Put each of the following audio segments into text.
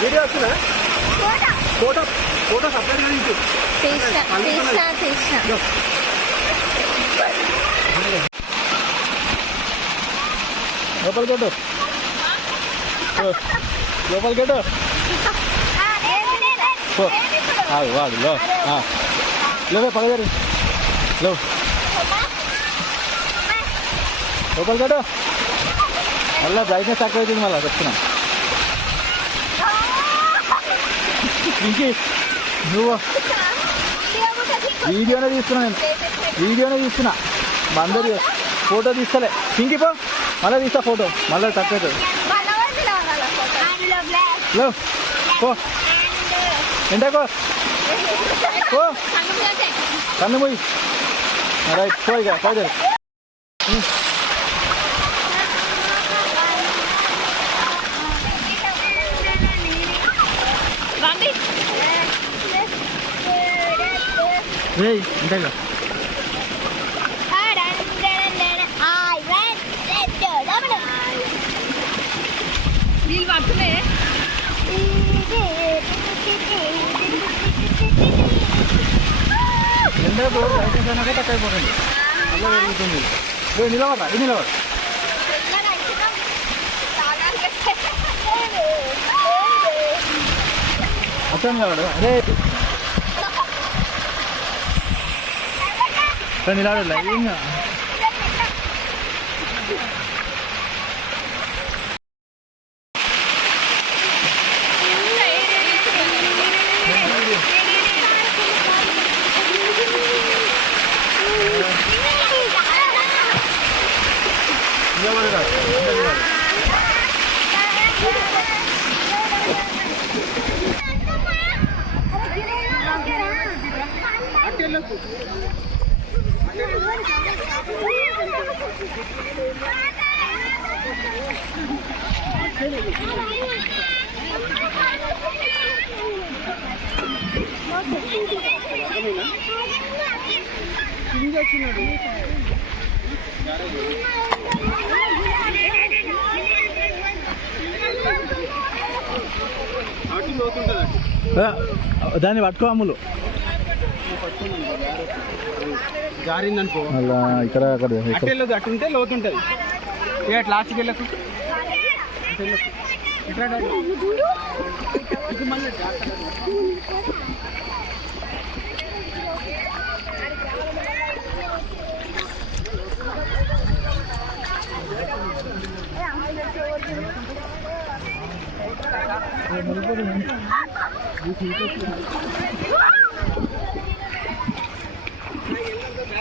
Video వస్తుందా? Photo photo సపరేట్గా తీసిన లోపల కొట్టు లోపల కొట్టు వాడు లేవే పగదారు లేవు లోపల కొట్టు మళ్ళీ బ్రైట్నెస్ తక్కువ అవుతుంది మళ్ళీ చెప్తున్నా ఇంకి నువ్వు వీడియోనే తీస్తున్నా అందరు ఫోటో తీస్తలే సింకిపో మళ్ళీ తీస్తా ఫోటో మళ్ళీ తక్కువ అవుతుంది పో ఎంటకో పో కన్ను పోయి రైట్ పోయిగా పైదరు ఇంతగా నీళ్ళు పడుతున్నాయి ఎండకు లైసెన్స్ తక్కువ అయిపోతుంది అలా పెరుగుతుంది నిలబడ ఇది నిలబడ అర్థం నిలబడు అదే నిలబడలే ఇంకా దాన్ని పట్టుకో అమ్ములు జారిందనుకో అలా ఇక్కడ అక్కడ అట్టుంటే లోతుంటుంది ఇక లాస్ట్కి వెళ్ళకు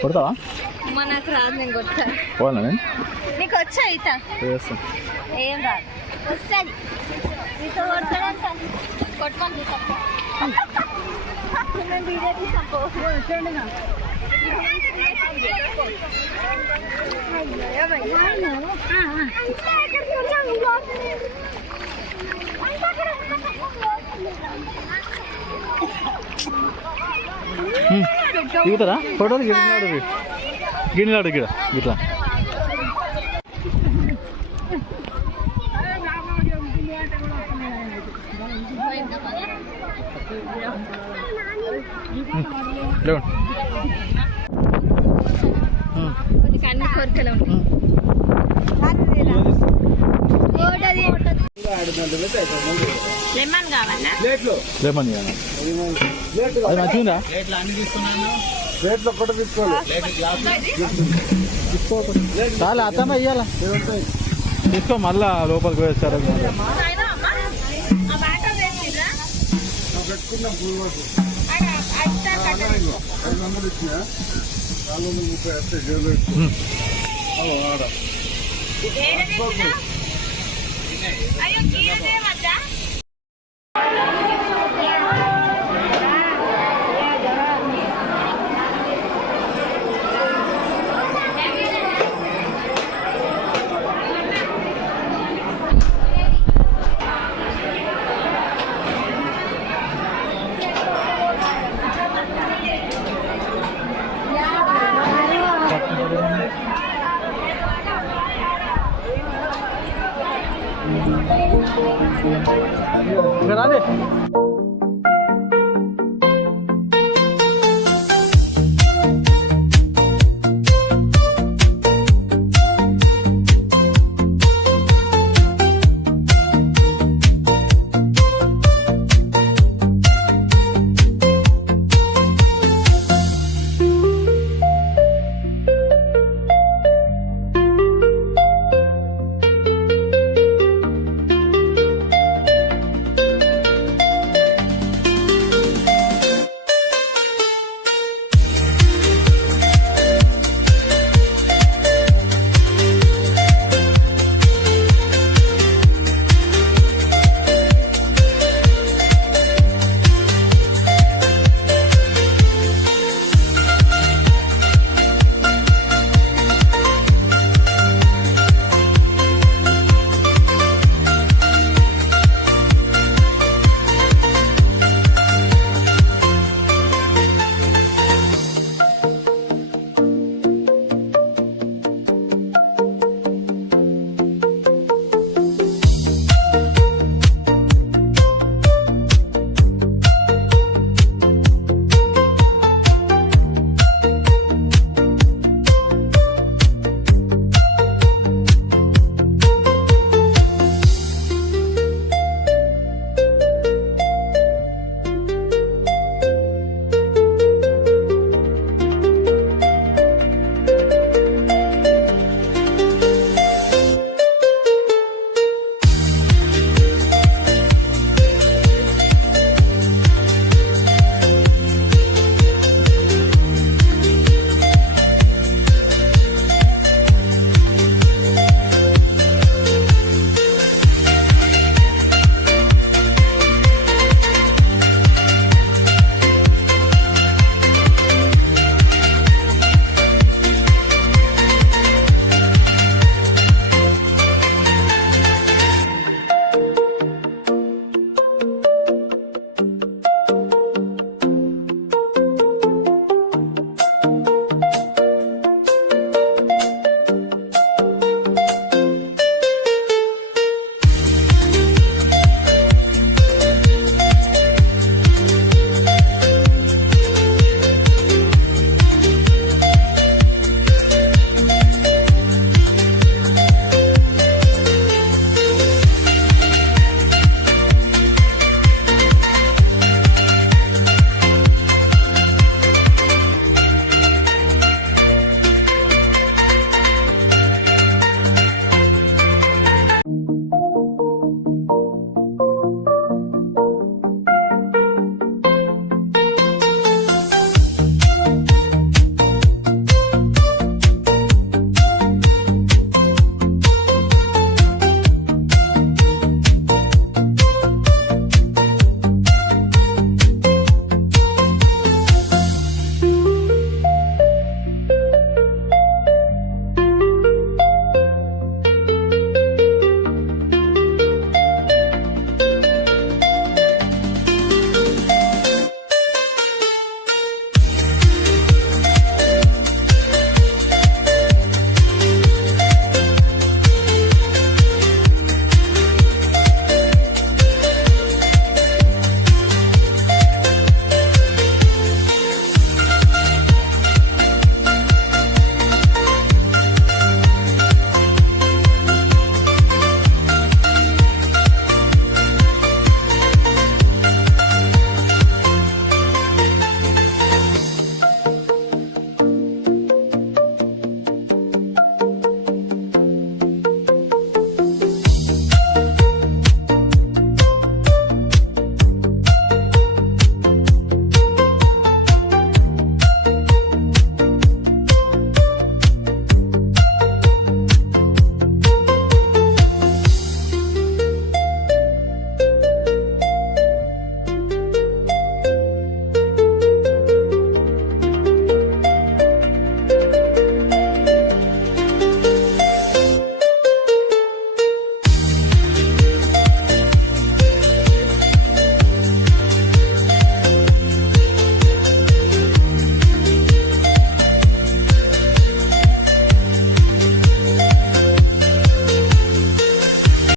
కొడతావా నాకు రాదు నేను కొట్టా పోవాలా నేను నీకు వచ్చా ఈత ఏం రాదు వస్తుంది ఈత కొడతాడంట కొట్టమని నేను వీడియో తీసాను దిగుతారా ఫోటోలు గిన్నెలాడు ఇక్కడ ఇట్లా అన్ని కోరికలు ఉంటాయి లెమన్ కావాలా లెమన్ కావాలి అది మంచిగా ప్లేట్లో కూడా తీసుకోవాలి చాలా అత్తమ్మ ఇయ్యాలా తీసుకో మళ్ళా లోపలికి వేస్తారు వచ్చే